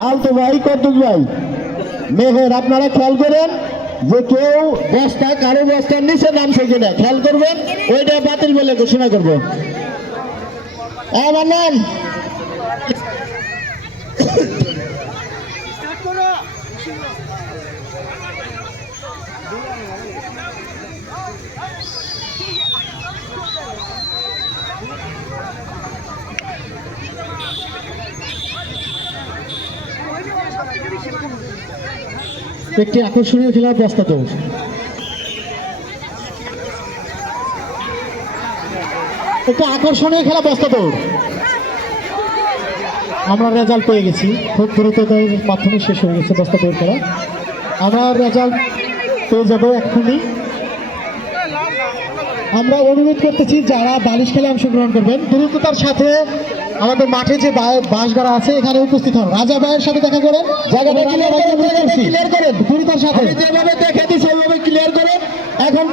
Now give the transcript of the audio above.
আলতো ভাই কদ্দুস ভাই মেহের আপনারা খেয়াল করেন যে কেউ বস্তা কারো বস্তার নিচে নামছে কিনা খেয়াল করবেন, ওইটা বাতিল বলে ঘোষণা করবো। আমার নাম একটি আকর্ষণীয় খেলার প্রস্তাব। একটি আকর্ষণীয় খেলা বস্তা দৌড়। আমরা রেজাল্ট পেয়ে গেছি, খুব দ্রুততার মাধ্যমে শেষ হয়ে গেছে বস্তা দৌড় খেলা। আমরা রেজাল্ট পেয়ে যাবো এক্ষুনি। আমরা অনুরোধ করতেছি যারা বালিশ খেলায় অংশগ্রহণ করবেন দ্রুততার সাথে আমাদের মাঠে যে বাঁশ গাড়া আছে এখানে উপস্থিত হন। রাজা ভাইয়ের সাথে দেখা করেন, জায়গাটা ক্লিয়ার করেন দ্রুততার সাথে। যেভাবে দেখে দিচ্ছে ওইভাবে ক্লিয়ার করেন। এখন